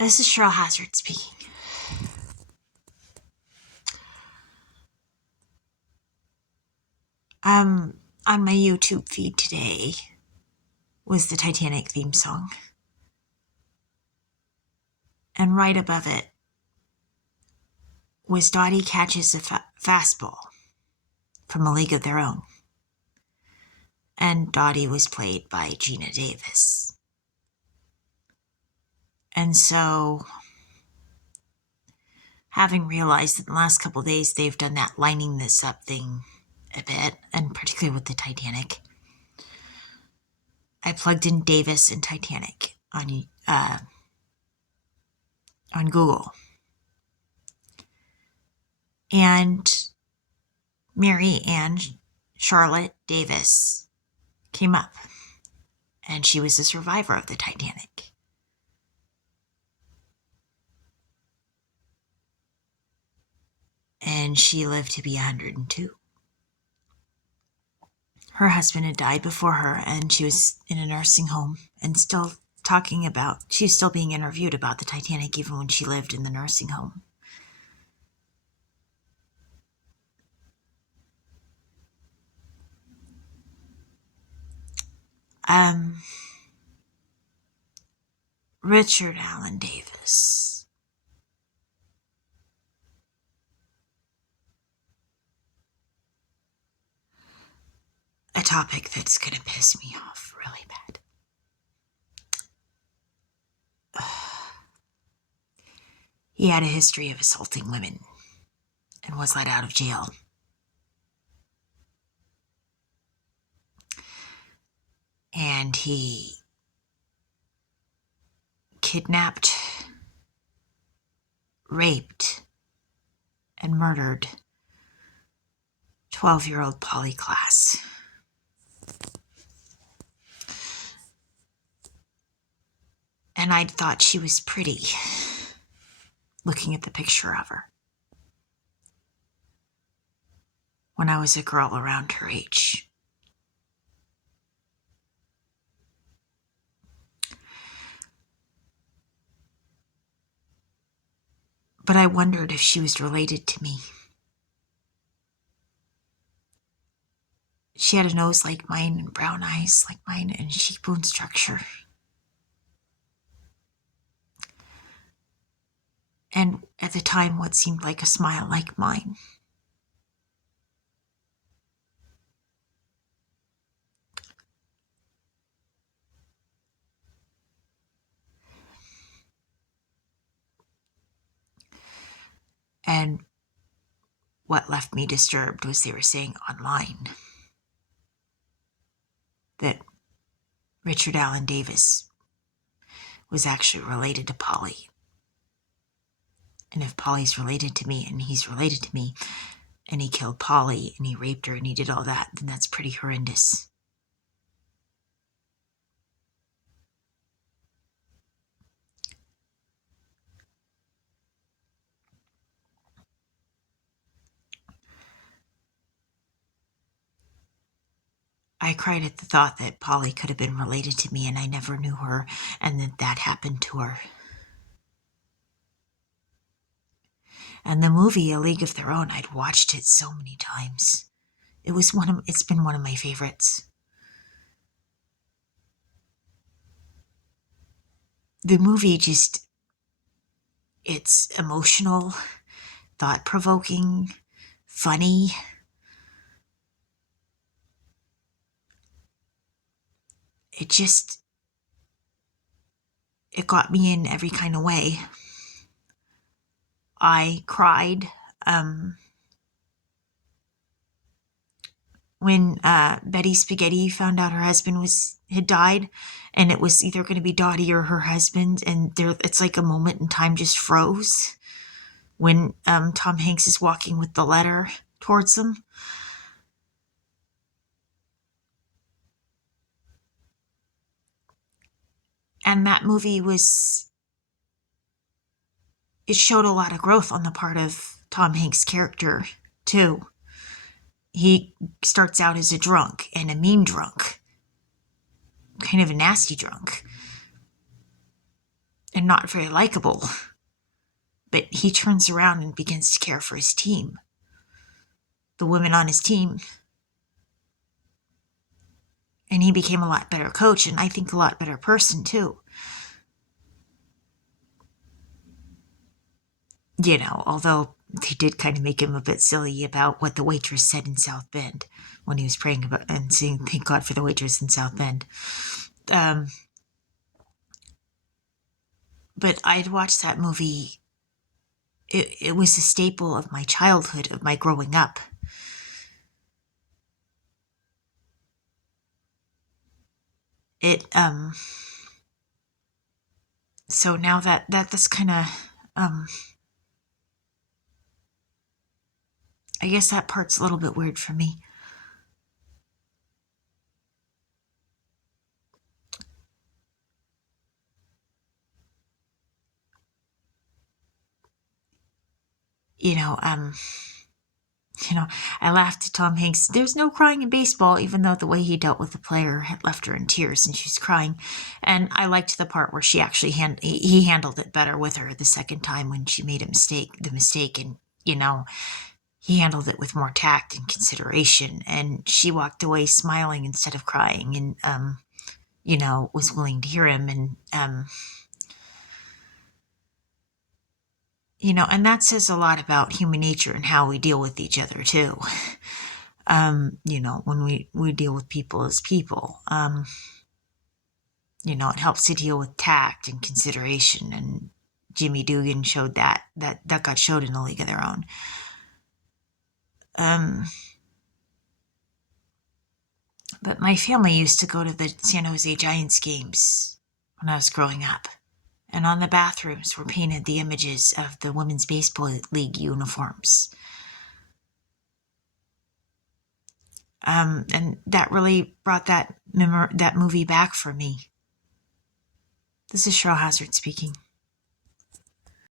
This is Cheryl Hazzard speaking. On my YouTube feed today was the Titanic theme song. And right above it was Dottie catches a fastball from A League of Their Own. And Dottie was played by Gina Davis. And so, having realized that in the last couple of days they've done that lining this up thing a bit, and particularly with the Titanic, I plugged in Davis and Titanic on Google. And Mary Ann Charlotte Davis came up, and she was a survivor of the Titanic. And she lived to be 102. Her husband had died before her, and she was in a nursing home and still she was still being interviewed about the Titanic even when she lived in the nursing home. Richard Allen Davis. A topic that's going to piss me off really bad. He had a history of assaulting women and was let out of jail. And he kidnapped, raped, and murdered 12-year-old Polly Klaas. And I thought she was pretty, looking at the picture of her, when I was a girl around her age. But I wondered if she was related to me. She had a nose like mine and brown eyes like mine and cheekbone structure. And at the time, what seemed like a smile like mine. And what left me disturbed was they were saying online that Richard Allen Davis was actually related to Polly. And if Polly's related to me and he's related to me and he killed Polly and he raped her and he did all that, then that's pretty horrendous. I cried at the thought that Polly could have been related to me and I never knew her and that happened to her. And the movie, A League of Their Own, I'd watched it so many times. It's been one of my favorites. The movie it's emotional, thought-provoking, funny. It got me in every kind of way. I cried when Betty Spaghetti found out her husband had died, and it was either going to be Dottie or her husband, and it's like a moment in time just froze when Tom Hanks is walking with the letter towards them. And that movie it showed a lot of growth on the part of Tom Hanks' character, too. He starts out as a drunk, and a mean drunk. Kind of a nasty drunk. and not very likable. But he turns around and begins to care for his team, the women on his team. And he became a lot better coach, and I think a lot better person, too. You know, although they did kind of make him a bit silly about what the waitress said in South Bend when he was praying about and saying, "Thank God for the waitress in South Bend." But I'd watched that movie. It was a staple of my childhood, of my growing up. It So now that's kind of I guess that part's a little bit weird for me. You know, you know, I laughed at Tom Hanks. There's no crying in baseball, even though the way he dealt with the player had left her in tears and she's crying. And I liked the part where she actually he handled it better with her the second time when she made the mistake, and you know, he handled it with more tact and consideration, and she walked away smiling instead of crying, and you know, was willing to hear him, and you know, and that says a lot about human nature and how we deal with each other too. You know, when we deal with people as people, you know, it helps to deal with tact and consideration, and Jimmy Dugan showed that got showed in A League of Their Own. But my family used to go to the San Jose Giants games when I was growing up, and on the bathrooms were painted the images of the Women's Baseball League uniforms. And that really brought that movie back for me. This is Cheryl Hazzard speaking.